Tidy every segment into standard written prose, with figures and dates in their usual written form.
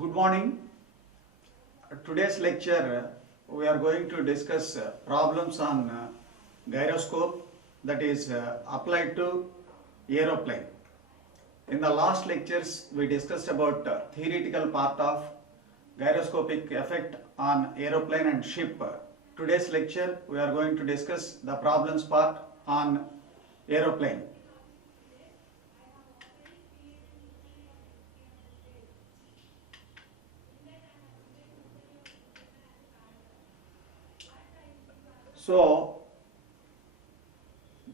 Good morning. Today's lecture we are going to discuss problems on gyroscope that is applied to aeroplane. In the last lectures we discussed about theoretical part of gyroscopic effect on aeroplane and ship. Today's lecture we are going to discuss the problems part on aeroplane. So,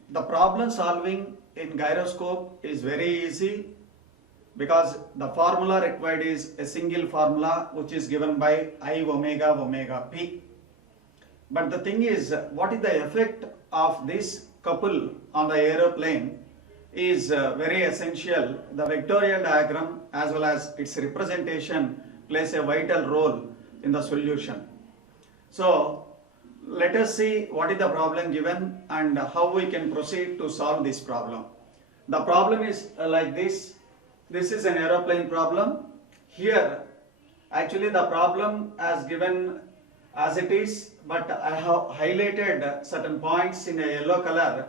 the problem solving in gyroscope is very easy because the formula required is a single formula which is given by I omega omega p. But the thing is, what is the effect of this couple on the aeroplane is very essential. The vectorial diagram as well as its representation plays a vital role in the solution. So, let us see what is the problem given and how we can proceed to solve this problem. The problem is like this. This is an aeroplane problem. Here, actually the problem as given as it is, but I have highlighted certain points in a yellow color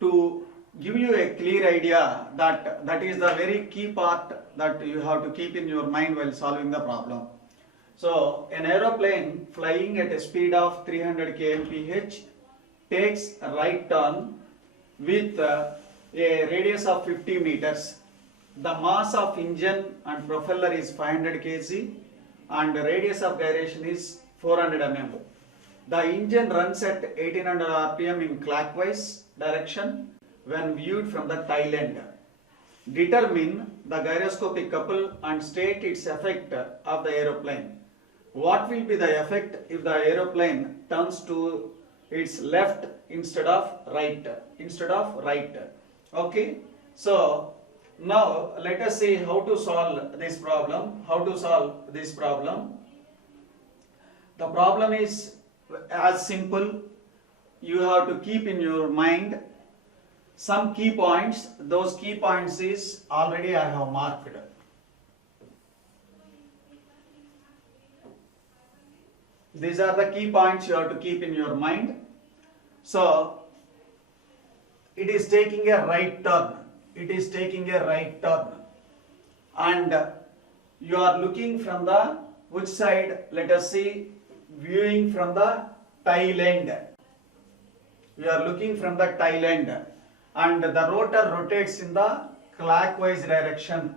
to give you a clear idea that that is the very key part that you have to keep in your mind while solving the problem. So, an aeroplane flying at a speed of 300 kmph takes a right turn with a radius of 50 meters. The mass of engine and propeller is 500 kg and the radius of gyration is 400 mm. The engine runs at 1800 rpm in clockwise direction when viewed from the tail end. Determine the gyroscopic couple and state its effect of the aeroplane. What will be the effect if the aeroplane turns to its left instead of right? Okay. So now let us see how to solve this problem. The problem is as simple. You have to keep in your mind some key points. Those key points is already I have marked. These are the key points you have to keep in your mind. So, it is taking a right turn. And you are looking from the which side? Let us see, viewing from the tail end. You are looking from the tail end and the rotor rotates in the clockwise direction.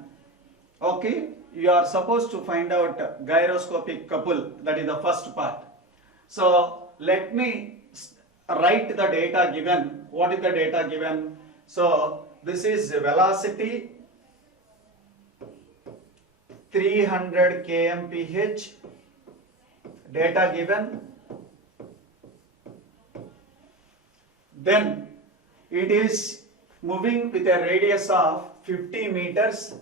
Okay. You are supposed to find out gyroscopic couple, that is the first part. So let me write the data given. What is the data given? So this is velocity 300 kmph, data given. Then it is moving with a radius of 50 meters.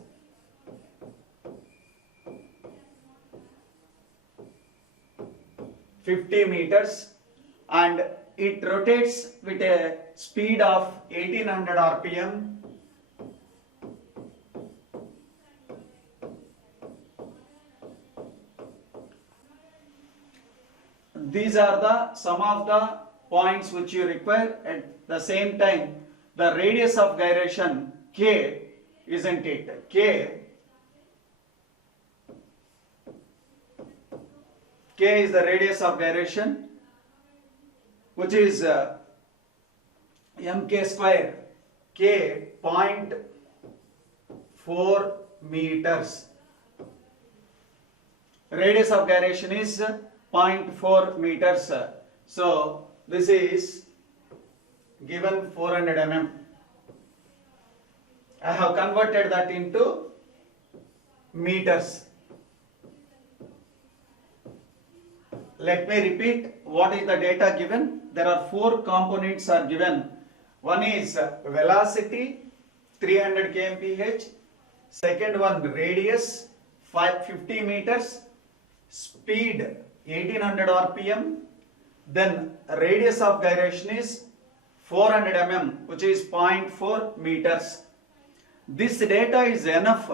And it rotates with a speed of 1800 rpm. These are the some of the points which you require. At the same time, the radius of gyration k, isn't it? K is the radius of gyration, which is mk square, k 0.4 meters. Radius of gyration is 0.4 meters. So this is given 400 mm. I have converted that into meters. Let me repeat what is the data given. There are four components are given. One is velocity 300 kmph, second one radius 50 meters, speed 1800 rpm, then radius of gyration is 400 mm, which is 0.4 meters. This data is enough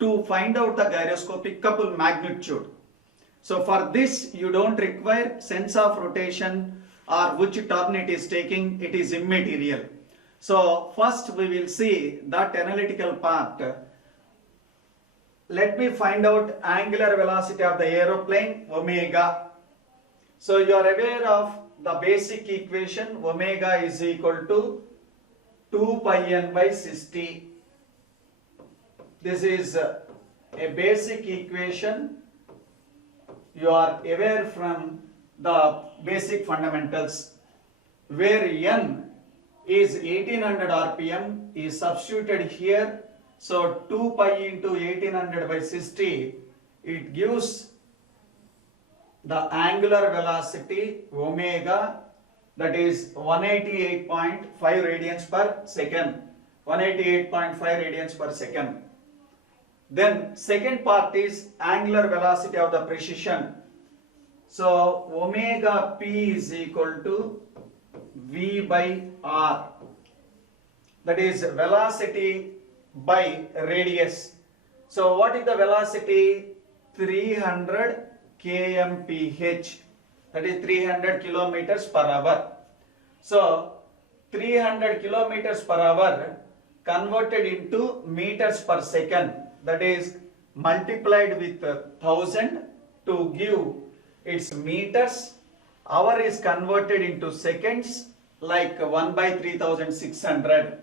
to find out the gyroscopic couple magnitude. So for this you don't require sense of rotation or which turn it is taking, it is immaterial. So first we will see that analytical part. Let me find out angular velocity of the aeroplane omega. So you are aware of the basic equation, omega is equal to 2 pi n by 60. This is a basic equation. You are aware from the basic fundamentals, where n is 1800 rpm is substituted here. So 2 pi into 1800 by 60, it gives the angular velocity omega, that is 188.5 radians per second. 188.5 radians per second. Then second part is angular velocity of the precision. So omega p is equal to v by r, that is velocity by radius. So what is the velocity? 300 kmph, that is 300 kilometers per hour. So 300 kilometers per hour converted into meters per second, that is multiplied with 1000 to give its meters. Hour is converted into seconds, like 1 by 3600.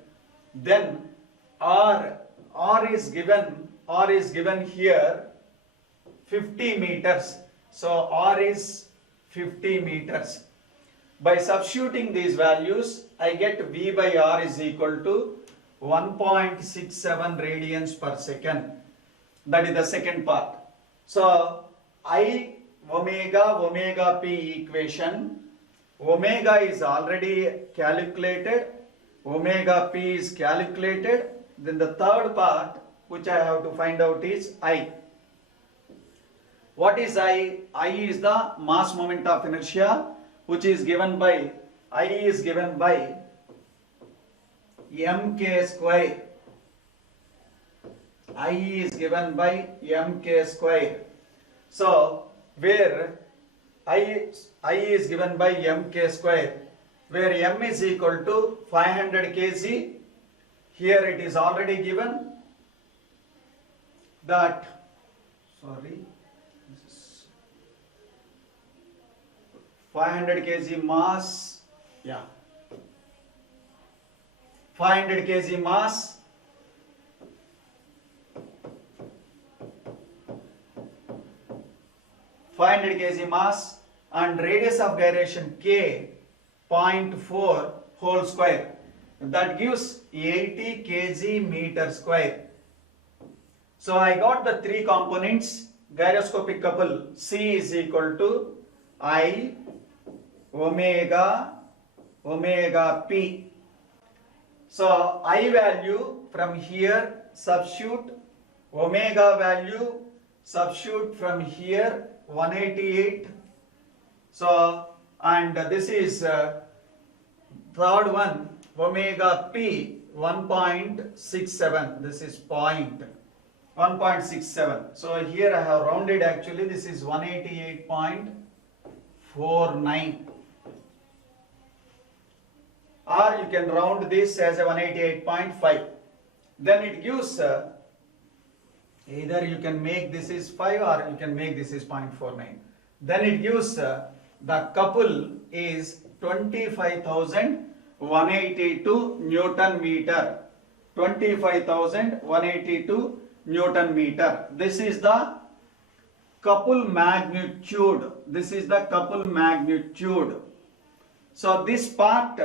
Then R is given here 50 meters. So R is 50 meters. By substituting these values, I get V by R is equal to 1.67 radians per second. That is the second part. So I omega p equation, omega is already calculated, omega p is calculated. Then the third part which I have to find out is I. What is I? I is the mass moment of inertia, which is given by, I is given by mk square. I is given by mk square. So where I is given by mk square, where m is equal to 500 kg. Here it is already given that, 500 kg mass, 500 kg mass, and radius of gyration k 0.4 whole square, that gives 80 kg meter square. So I got the three components. Gyroscopic couple C is equal to I omega p. So I value from here, substitute omega value, substitute from here 188. So and this is third one, omega p 1.67. This is 1.67. So here I have rounded, actually this is 188.49. Or you can round this as a 188.5. Then it gives either you can make this is 5 or you can make this is 0.49. Then it gives the couple is 25,182 Newton meter. 25,182 Newton meter. This is the couple magnitude. This is the couple magnitude. So this part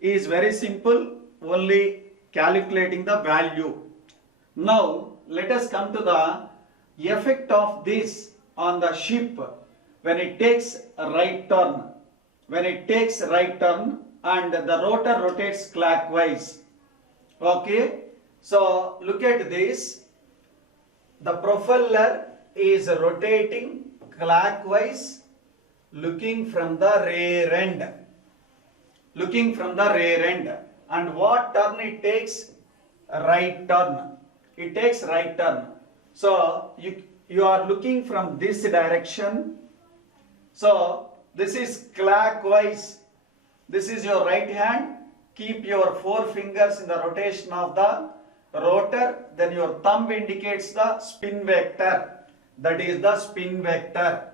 is very simple, only calculating the value. Now let us come to the effect of this on the ship when it takes a right turn. When it takes a right turn and the rotor rotates clockwise. Okay, so look at this. The propeller is rotating clockwise, looking from the rear end. And what turn it takes? Right turn. It takes right turn. So you are looking from this direction. So this is clockwise. This is your right hand. Keep your 4 fingers in the rotation of the rotor. Then your thumb indicates the spin vector. That is the spin vector.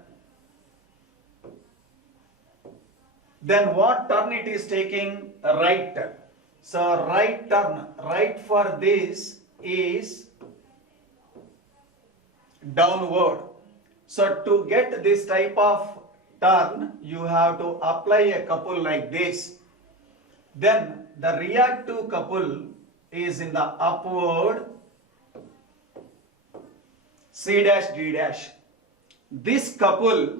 Then what turn it is taking? Right. So right turn. Right for this is downward. So to get this type of turn, you have to apply a couple like this. Then the reactive couple is in the upward C dash D dash. This couple,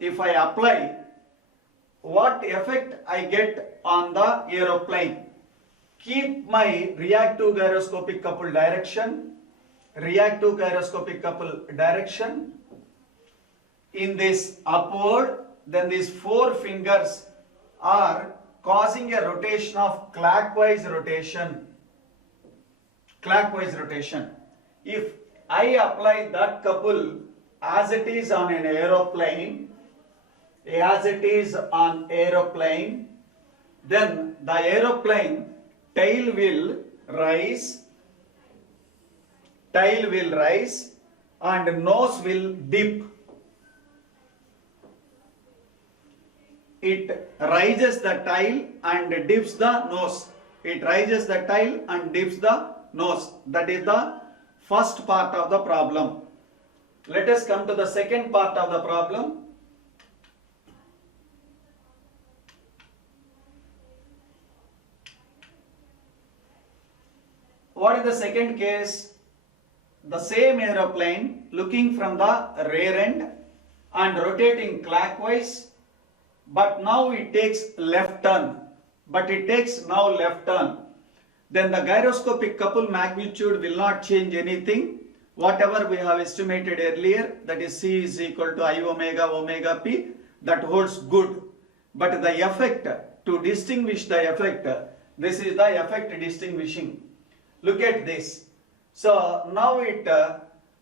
if I apply, what effect I get on the aeroplane? Keep my reactive gyroscopic couple direction, in this upward. Then these 4 fingers are causing a rotation of clockwise rotation. If I apply that couple as it is on an aeroplane, then the aeroplane tail will rise and nose will dip. It rises the tail and dips the nose. That is the first part of the problem. Let us come to the second part of the problem. What is the second case? The same aeroplane looking from the rear end and rotating clockwise, but now it takes left turn. Then the gyroscopic couple magnitude will not change anything. Whatever we have estimated earlier, that is C is equal to I omega P, that holds good. But the effect, to distinguish the effect, this is the effect distinguishing. Look at this. So now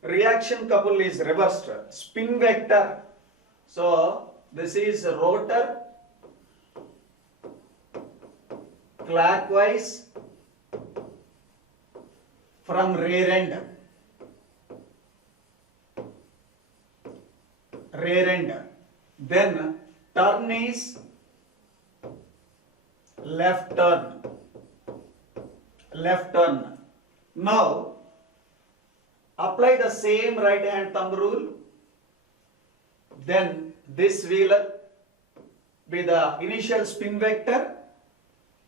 reaction couple is reversed. Spin vector. So this is rotor clockwise from rear end. Then turn is left turn. Now apply the same right hand thumb rule. Then this will be the initial spin vector.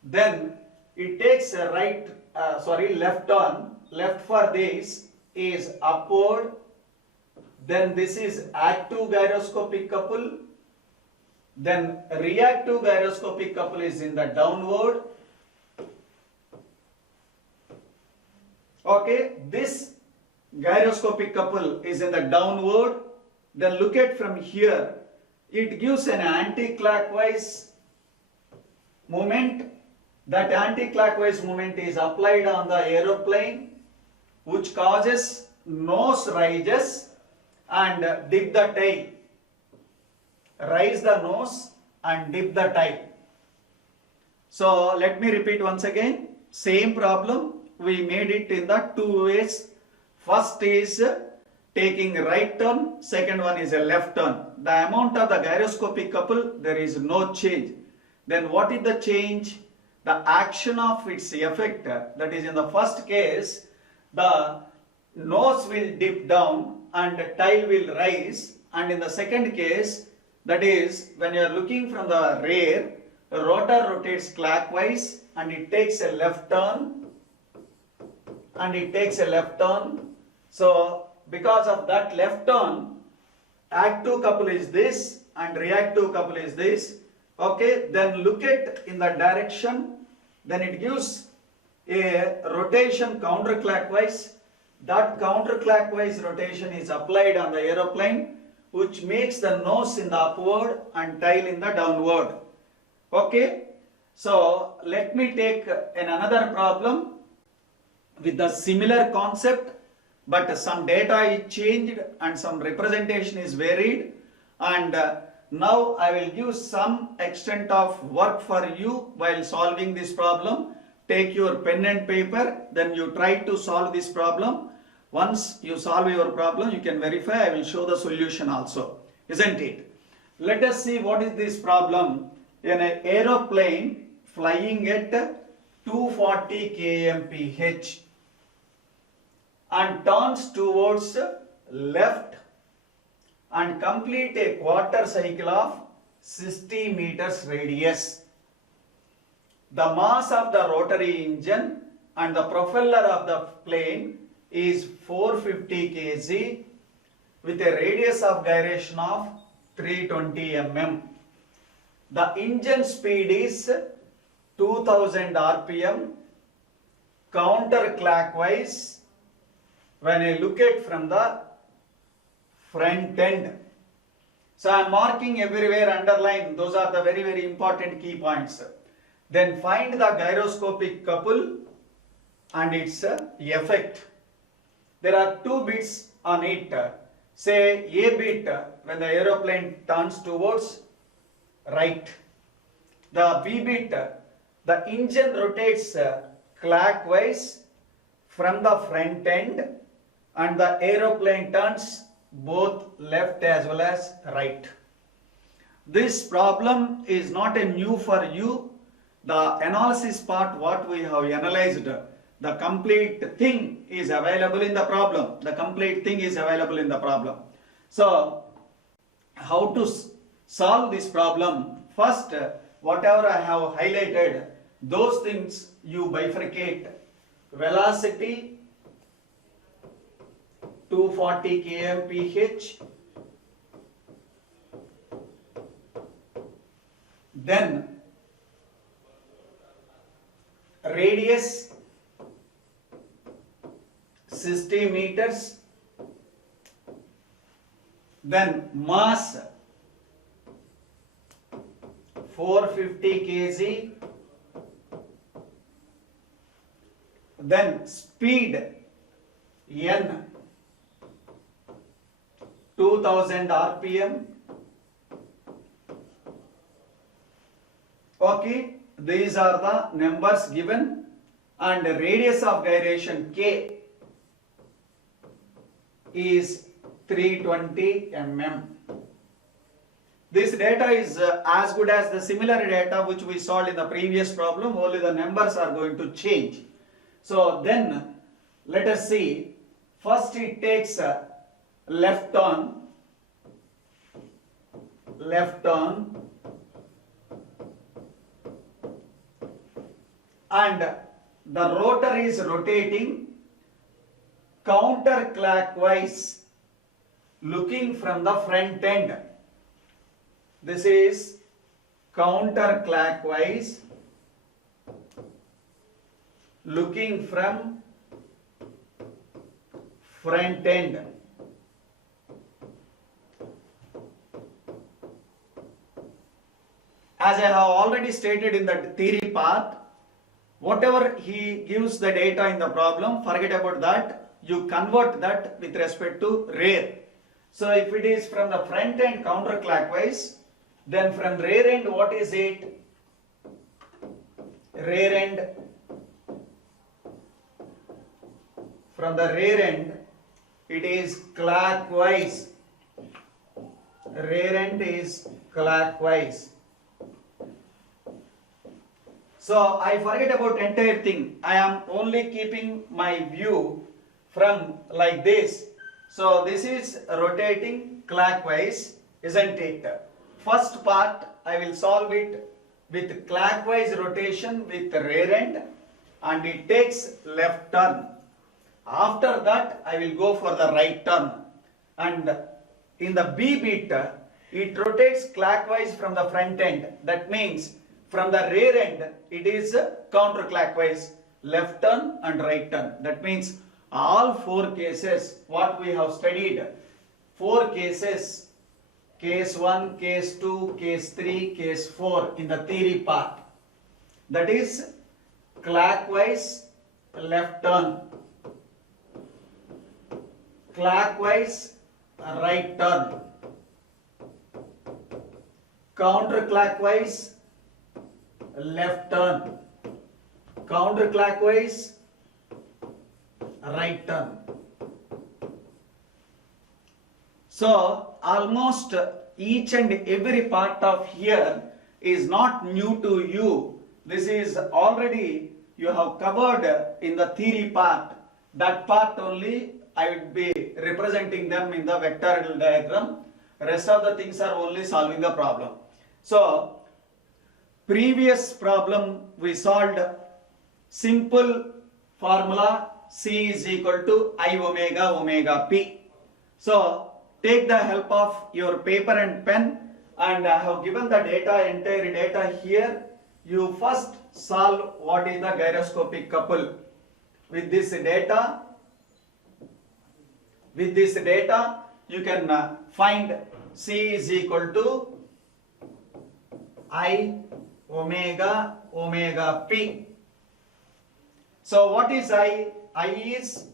Then it takes a left turn. Left for this is upward. Then this is active gyroscopic couple. Then reactive gyroscopic couple is in the downward. Okay, this gyroscopic couple is in the downward. Then look at from here, it gives an anti-clockwise movement. That anti-clockwise movement is applied on the aeroplane, which causes nose rises and dip the tail. Rise the nose and dip the tail. So let me repeat once again. Same problem. We made it in the 2 ways. First is taking right turn, second one is a left turn. The amount of the gyroscopic couple, there is no change. Then what is the change? The action of its effect, that is in the first case, the nose will dip down and the tail will rise, and in the second case, that is when you are looking from the rear, the rotor rotates clockwise and it takes a left turn. So because of that left turn, active couple is this and reactive couple is this. Okay, then look at in the direction, then it gives a rotation counterclockwise. That counterclockwise rotation is applied on the aeroplane, which makes the nose in the upward and tail in the downward. Okay, so let me take another problem with the similar concept. but some data is changed and some representation is varied, and now I will give some extent of work for you while solving this problem. Take your pen and paper, then you try to solve this problem. Once you solve your problem, you can verify. I will show the solution also, isn't it? Let us see what is this problem. In an aeroplane flying at 240 kmph and turns towards left and complete a quarter cycle of 60 meters radius. The mass of the rotary engine and the propeller of the plane is 450 kg with a radius of gyration of 320 mm. The engine speed is 2000 rpm counterclockwise when I look at from the front end. So I am marking everywhere, underline, those are the very, very important key points. Then find the gyroscopic couple and its effect. There are two bits on it. Say A bit when the aeroplane turns towards right. The B bit, the engine rotates clockwise from the front end and the aeroplane turns both left as well as right. This problem is not a new for you. The analysis part what we have analyzed, the complete thing is available in the problem. The complete thing is available in the problem. So, how to solve this problem? First, whatever I have highlighted, those things you bifurcate. Velocity 240 kmph, then radius 60 meters, then mass 450 kg, then speed n 2000 rpm. Okay, these are the numbers given, and radius of gyration k is 320 mm. This data is as good as the similar data which we solved in the previous problem, only the numbers are going to change. So then let us see. First it takes left turn, and the rotor is rotating counterclockwise looking from the front end. This is counterclockwise looking from front end. As I have already stated in the theory part, whatever he gives the data in the problem, forget about that. You convert that with respect to rear. So if it is from the front end counterclockwise, then from rear end what is it? Rear end. From the rear end it is clockwise. Rear end is clockwise. So I forget about entire thing. I am only keeping my view from like this. So this is rotating clockwise, isn't it? First part I will solve it with clockwise rotation with rear end, and it takes left turn. After that I will go for the right turn, and in the B bit it rotates clockwise from the front end. That means from the rear end it is counterclockwise, left turn and right turn. That means all four cases what we have studied, four cases, case 1, case 2, case 3, case 4 in the theory part, that is clockwise left turn, clockwise right turn, counterclockwise left turn, counterclockwise right turn. So almost each and every part of here is not new to you. This is already you have covered in the theory part. That part only I would be representing them in the vectorial diagram. Rest of the things are only solving the problem. So previous problem we solved simple formula C is equal to I omega omega P. So take the help of your paper and pen, and I have given the data, entire data here. You first solve what is the gyroscopic couple. With this data you can find C is equal to I omega omega P. So what is I? I is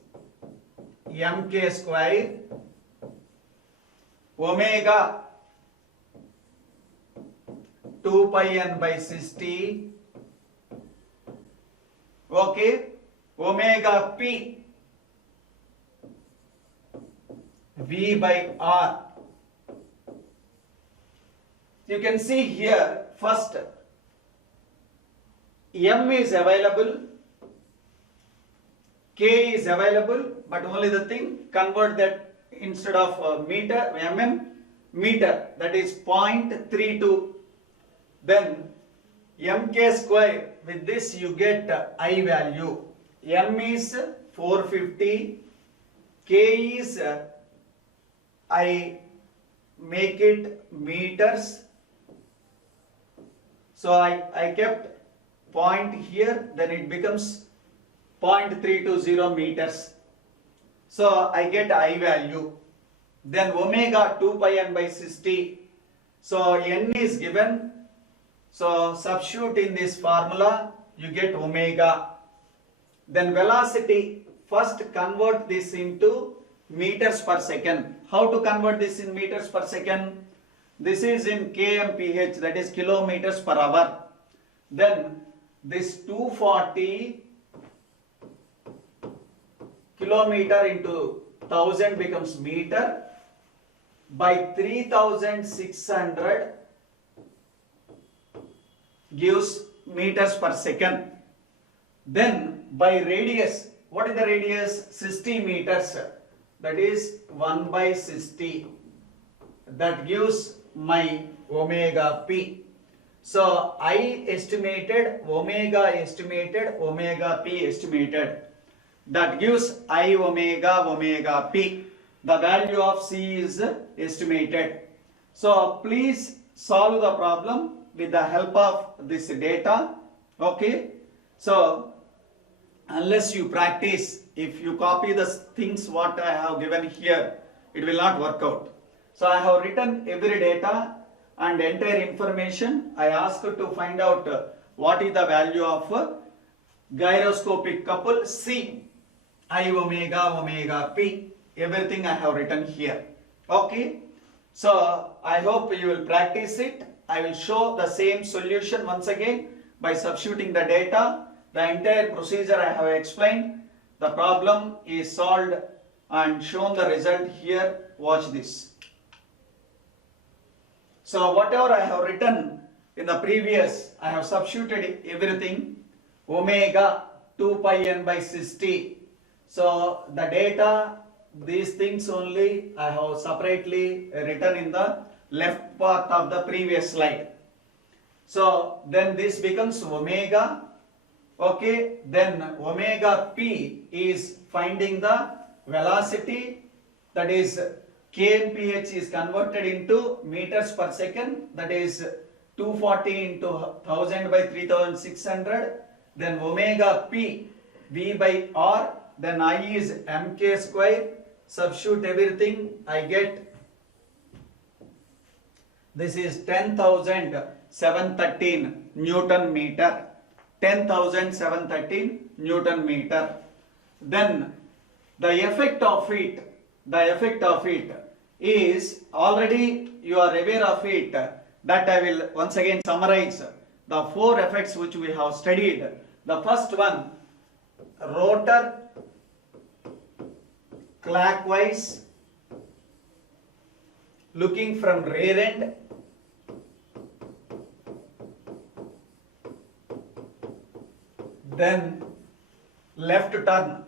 mk square, omega 2 pi n by 60, okay, omega P V by R. You can see here first M is available, K is available, but only the thing convert that instead of meter, mm, meter, that is 0.32. Then mk square, with this you get I value. M is 450, K is I make it meters. So I kept point here, then it becomes 0.320 meters. So I get I value. Then omega 2 pi n by 60. So n is given. So substitute in this formula, you get omega. Then velocity, first convert this into meters per second. How to convert this in meters per second? This is in kmph, that is kilometers per hour. Then this 240 kilometer into 1000 becomes meter, by 3600 gives meters per second. Then by radius, what is the radius? 60 meters, that is 1 by 60, that gives my omega P. So I estimated, omega estimated, omega P estimated, that gives I omega omega P. The value of C is estimated. So please solve the problem with the help of this data. Okay. So unless you practice, if you copy the things what I have given here, it will not work out. So I have written every data and entire information. I asked to find out what is the value of gyroscopic couple C, I omega omega P. Everything I have written here. Okay. So I hope you will practice it. I will show the same solution once again by substituting the data. The entire procedure I have explained. The problem is solved and shown the result here. Watch this. So whatever I have written in the previous, I have substituted everything. Omega 2 pi n by 60. So the data, these things only I have separately written in the left part of the previous slide. So then this becomes omega. Okay, then omega P is finding the velocity, that is kmph is converted into meters per second, that is 240 into 1000 by 3600. Then omega P V by R, then I is mk square. Substitute everything, I get this is 10,713 Newton meter. 10,713 Newton meter. Then the effect of it, the effect of it is already you are aware of it, that I will once again summarize the four effects which we have studied. The first one, rotor clockwise looking from rear end, then left turn,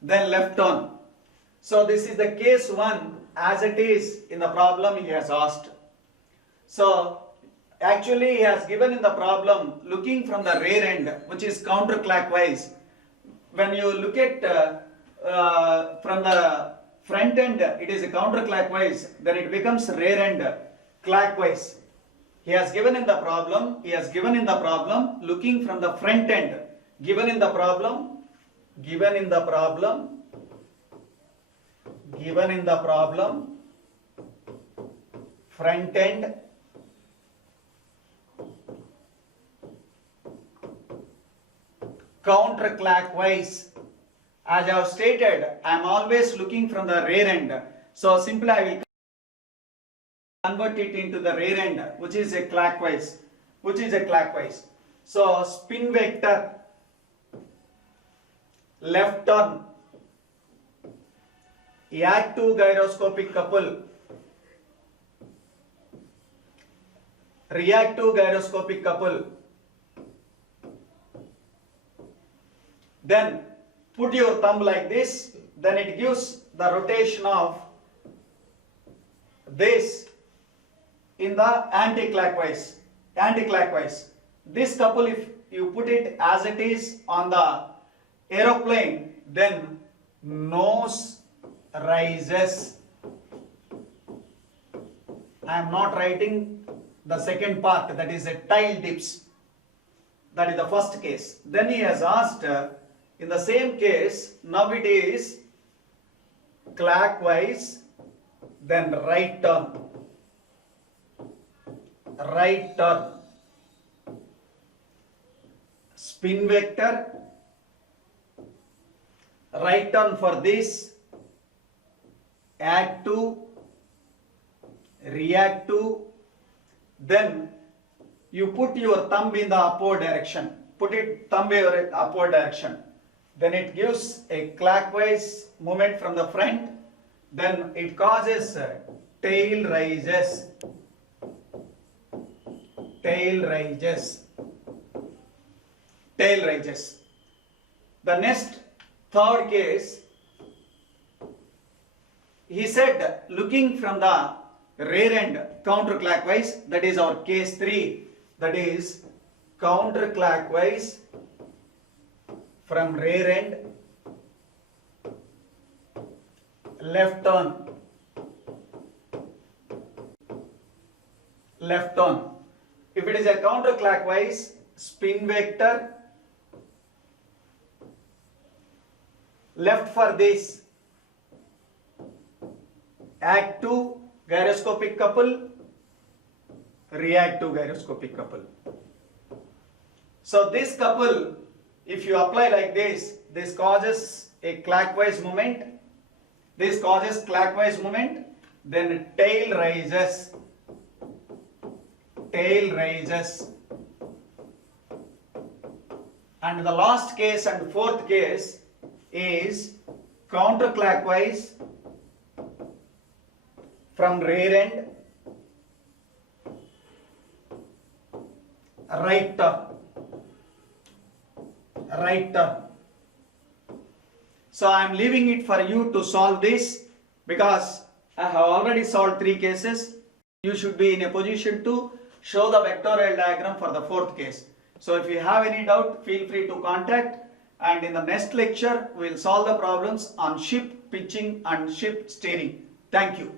then left turn. So this is the case 1 as it is in the problem he has asked. So actually he has given in the problem looking from the rear end, which is counterclockwise. When you look at from the front end, it is a counterclockwise, then it becomes rear end clockwise. He has given in the problem looking from the front end, given in the problem front end counterclockwise. As I have stated, I am always looking from the rear end. So simply I will convert it into the rear end, which is a clockwise. So spin vector, left turn, active gyroscopic couple, reactive gyroscopic couple. Then put your thumb like this, then it gives the rotation of this in the anti-clockwise. This couple, if you put it as it is on the aeroplane, then nose rises. I am not writing the second part, that is a tail dips. That is the first case. Then he has asked, in the same case, now it is clockwise, then right turn. Spin vector, right turn for this, active, reactive, then you put your thumb in the upward direction. Then it gives a clockwise movement from the front. Then it causes tail rises. The next, third case, he said looking from the rear end counterclockwise, that is our case 3, that is counterclockwise from rear end, left turn. If it is a counterclockwise, spin vector, left for this, active gyroscopic couple, reactive gyroscopic couple. So this couple, if you apply like this causes a clockwise movement, then tail rises. And the last case and fourth case is counterclockwise from rear end, right turn. So I am leaving it for you to solve this, because I have already solved 3 cases. You should be in a position to show the vectorial diagram for the 4th case. So if you have any doubt, feel free to contact, and in the next lecture we will solve the problems on ship pitching and ship steering. Thank you.